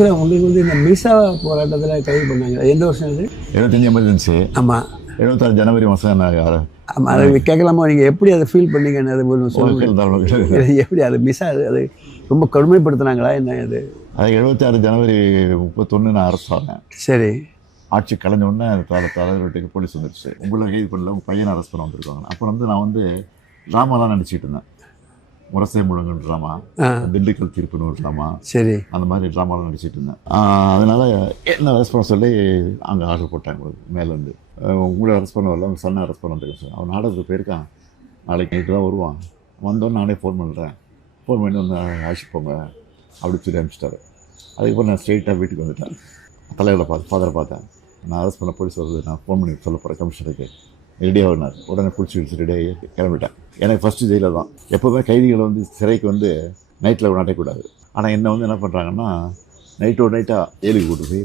ஆக்சுவலாக உங்களுக்கு வந்து இந்த மிசா போராட்டத்தில் கைது பண்ணாங்க. எந்த வருஷம் அது? எழுபத்தஞ்சு எமர்ஜென்சி ஆமாம் எழுபத்தாறு ஜனவரி மாதம் நான் ஆமாம் அதை கேட்கலாமா? நீங்கள் எப்படி அதை ஃபீல் பண்ணீங்கன்னு அது ஒரு வாழ்க்கையில் எப்படி அது மிஸ் அது அது ரொம்ப கொடுமைப்படுத்துனாங்களா? என்ன அது அது எழுபத்தாறு ஜனவரி முப்பத்தொன்று நான் அரசு ஆனேன். சரி. ஆட்சி கலைஞ்ச உடனே தலை தலைவர் வீட்டுக்கு போலீஸ் வந்துடுச்சு உங்களை கைது பண்ணல உங்கள் பையனை அரெஸ்ட் பண்ண வந்திருக்காங்க அப்புறம் வந்து நான் வந்து ட்ராமாலாம் நடிச்சிட்டு இருந்தேன். முரசை முழங்குன்னு ட்ராமா திண்டுக்கல் தீர்ப்புன்னு ட்ராமா சரி. அந்த மாதிரி ட்ராமாலாம் நடிச்சிட்டு இருந்தேன். அதனால என்ன பண்ண சொல்லி அங்கே ஆர்டர் போட்டாங்க மேலேருந்து. உங்களை அரெஸ்ட் பண்ண வரல உங்கள் சன்னை அரெஸ்ட் பண்ண வந்திருக்கேன் சார். அவன் நாடகத்துக்கு போயிருக்கான். நாளைக்கு நைட்டு தான் வருவான். வந்தோன்னு நானே ஃபோன் பண்ணுறேன் ஃபோன் பண்ணி வந்து அழைச்சிட்டு போங்க அப்படி சொல்லி அனுப்பிச்சிட்டாரு. அதுக்கப்புறம் நான் ஸ்ட்ரெயிட்டாக வீட்டுக்கு வந்துட்டேன். தலைவரை பார்த்து ஃபாதரை பார்த்தேன். நான் அரெஸ்ட் பண்ண போலீஸ் வருது நான் ஃபோன் பண்ணி சொல்ல போகிறேன் கமிஷனருக்கு. ரெடியாக ஆகினார். உடனே பிடிச்சி வச்சு ரெடியாகி கிளம்பிட்டேன் எனக்கு ஃபஸ்ட்டு ஜெயிலில் தான். எப்போவுமே கைதிகளை வந்து சிறைக்கு வந்து நைட்டில் நடக்கக்கூடாது ஆனால் என்ன வந்து என்ன பண்ணுறாங்கன்னா நைட்டோட நைட்டாக ஏலிக்கு கூட்டு போய்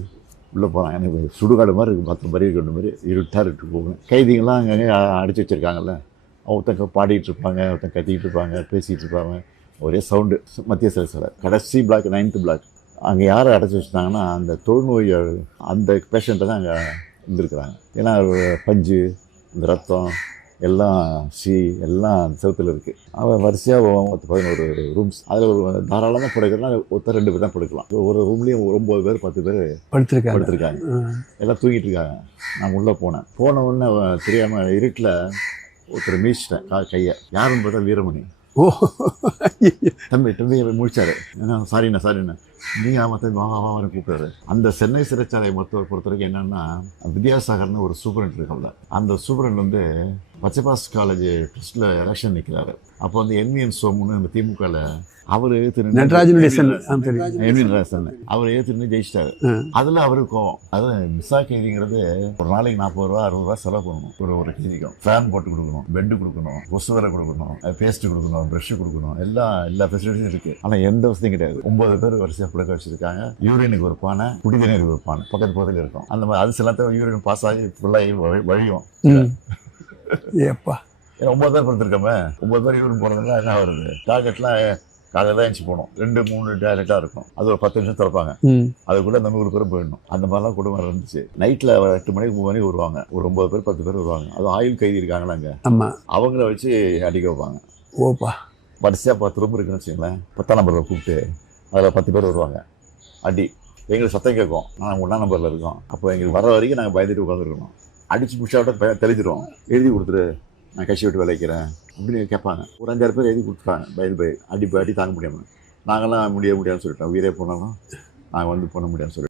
உள்ளே போகிறாங்க எனக்கு சுடுகாடு மாதிரி இருக்குது பத்து மாதிரி இருக்கிற மாதிரி இருட்டாக இட்டு போகணும் கைதிகள்லாம் அங்கங்கே அடைச்சி வச்சுருக்காங்கல்ல. ஒருத்தங்க பாடிட்டு இருப்பாங்க ஒருத்தங்க கத்திக்கிட்டு இருப்பாங்க பேசிகிட்டு இருப்பாங்க. ஒரே சவுண்டு மத்திய சிறை சிலை கடைசி பிளாக் நைன்த்து பிளாக் அங்கே யாரை அடைச்சி வச்சுட்டாங்கன்னா அந்த தொழுநோய் அந்த பேஷண்ட்டை தான் அங்கே இருந்திருக்கிறாங்க. ஏன்னா பஞ்சு ரத்தம் எல்லாம் சி எல்லாம் செவத்தில் இருக்குது அவன் வரிசையாக பத்து பதினோரு ரூம்ஸ் அதில் ஒரு தாராளமாக படுக்கிறதுனா ஒருத்தர் ரெண்டு பேர் தான் படுக்கலாம். ஒரு ரூம்லேயும் ஒம்பது பேர் பத்து பேர் படுத்திருக்காங்க. படுத்திருக்காங்க. எல்லாம் தூங்கிட்டு இருக்காங்க. நான் உள்ளே போனேன். போன உடனே தெரியாமல் இருட்டில் ஒருத்தர் மீச்சிட்டேன் கா கையை. யாருன்னு பார்த்தா வீரமணி. ஓ. தம்பி தம்பி முடிச்சாரு என்ன சாரிண்ணா சாரிண்ணா. நீங்கள் ஆமாம் தம்பி வா கூப்பிட்டாரு அந்த சென்னை சிறைச்சாலை மருத்துவர் பொறுத்த வரைக்கும் என்னென்னா வித்யாசாகர்னு ஒரு சூப்பரண்ட் இருக்காங்க அந்த சூப்பரண்ட் வந்து பச்சைபாஸ் காலேஜ் ட்ரஸ்ட்டில் எலெக்ஷன் நிற்கிறாரு அப்போ வந்து என்விஎன் சோமுன்னு நம்ம திமுகவில் அவர் திரு நடராஜனுடைய ராசன் அவர் ஏற்று ஜெயிச்சிட்டாரு. அதில் அவருக்கு கோவம். அது மிஸ்ஸா கைதிங்கிறது ஒரு நாளைக்கு நாற்பது ரூபா அறுபது ரூபா செலவு பண்ணணும். ஒரு ஒரு கைதிக்கும் ஃபேன் போட்டு கொடுக்கணும். பெட்டு கொடுக்கணும். கொசு வரை கொடுக்கணும் பேஸ்ட் கொடுக்கணும். ப்ரஷ் கொடுக்கணும். எல்லா எல்லா ஃபெசிலிட்டியும் இருக்கு. ஆனால் எந்த வசதியும் கிடையாது. ஒன்பது பேர் வரிசையாக புழக்க வச்சிருக்காங்க. யூரினுக்கு ஒரு பானை குடிதண்ணீருக்கு ஒரு பானை. பக்கத்து பக்கத்தில் இருக்கும். அந்த மாதிரி அது சில யூரின் பாஸ் ஆகி ஃபுல்லாகி வழி- வழியும். ஏப்பா. ஏன்னா ஒன்பது பேர் கொடுத்துருக்கோமே ஒன்பது பேர் யூரின் போனதுல என்ன வருது டார்கெட்லாம் காலையில் தான் எழுச்சி போகணும். ரெண்டு மூணு டேரக்டாக இருக்கும். அது ஒரு பத்து நிமிஷம் திறப்பாங்க. அதுக்குள்ள அந்த நூறு பேர் போயிடணும். அந்த மாதிரிலாம் குடும்பம் இருந்துச்சு நைட்டில் எட்டு மணிக்கு மூணு மணிக்கு வருவாங்க. ஒரு ஒன்பது பேர் பத்து பேர் வருவாங்க. அது ஆயுள் கைதி இருக்காங்களா அங்கே? அவங்கள வச்சு அடிக்க வைப்பாங்க. ஓப்பா. வரிசையாக பத்து ரூம் இருக்குன்னு வச்சுங்களேன் பத்தாம் நம்பரில் கூப்பிட்டு அதில் பத்து பேர் வருவாங்க. அடி. எங்களுக்கு சத்தம் கேட்கும். நாங்கள் ஒன்றாம் நம்பரில் இருக்கோம். அப்போ எங்களுக்கு வர வரைக்கும் நாங்கள் பயந்துட்டு உட்காந்துருக்கணும் அடிச்சு முடிச்சாவிட்ட தெளிஞ்சிரும். எழுதி கொடுத்துரு. நான் கட்சி விட்டு விளைக்கிறேன் அப்படின்னு கேட்பாங்க. ஒரு அஞ்சாறு பேர் எழுதி கொடுத்துட்டாங்க. பயந்து போய் அடி அடி தாங்க முடியாமல் நாங்களாம் முடிய முடியாதுன்னு சொல்லிட்டோம். உயிரே போனாலும் நாங்கள் வந்து பண்ண முடியாதுன்னு சொல்லிட்டோம்.